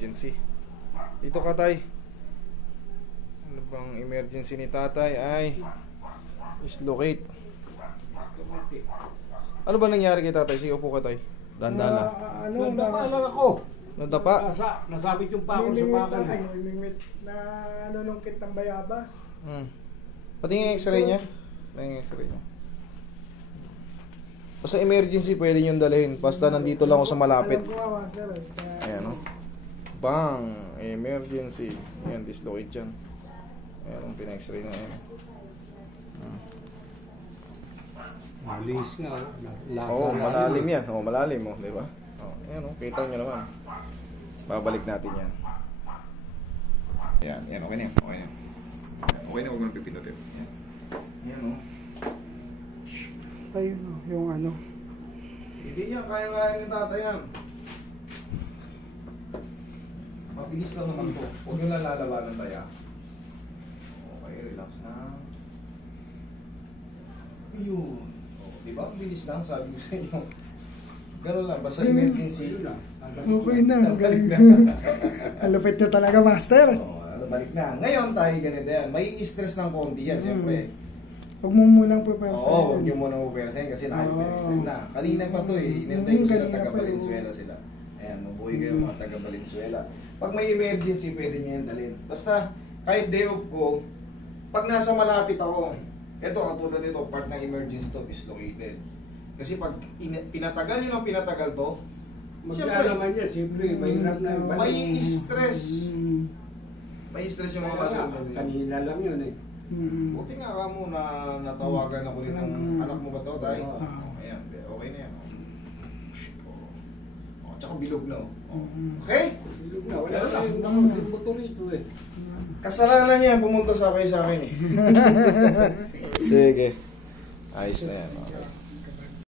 emergency. Dito ka, tay. Ano bang emergency ni tatay ay dislocate. Ano ba nangyari kay tatay? Sige, upo ka, tay. Dahan-dahan lang. Nadapa lang ako. Nadapa? Nasabit yung pako sa pakan. Mimimit na nunungkit ng bayabas. Pati yung x-ray niya. Pati yung x-ray niya. Sa emergency, pwede nyo dalhin. Basta nandito lang ako sa malapit. Alam ko nga, master. Ayan, o. Bang! Emergency. Ayan, dislocate yan. Ayan, ang pina-x-ray na yan. Malis nga. Oo, malalim yan. Oo, malalim, o. Diba? Oo, ayan, o. Kita nyo naman. Babalik natin yan. Ayan, ayan. Okay na yan. Okay na yan. Okay na, huwag mo nang pipindutin. Ayan. Ayan, o. Ayun, yung ano. Hindi yan, kaya-kaya ni tatay yan. Mabilis lang naman po. Huwag nyo lang lalabanan tayo. Okay, relax na. Ayun. Oh, diba? Ang bilis lang, sabi ko sa inyo. Gano'n lang, basta emergency. Okay na, galing na. Alupit nyo talaga, master. Oo, balik na. Ngayon tayo ganito yan. May stress ng konti yan, siyempre. Huwag mo munang prepare sa Oo, huwag nyo munang pupersahin kasi nakalimutin na. Kanina pa to eh, inintay ko sila taga-Valenzuela sila. Ayan, mabuhay kayo mga taga-Valenzuela. Pag may emergency, pwede nyo yan dalhin. Basta, kahit day off ko, pag nasa malapit ako, ito katulad nito, part ng emergency to, dislocated. Kasi pag pinatagal nyo ng pinatagal to, Magkalaman niya, siyempre, mahirap na yung may stress. May stress yung mga pasok. Kanina lang yun eh. Buti nga ka mo na natawagan ako nitong anak mo ba to, tay? Ayan, okay na yan. Tsaka bilog na. Okay? Bilog na, wala na yung motor ito eh. Kasalanan niya pumunta sa akin eh. Sige. Ayos na yan. Okay.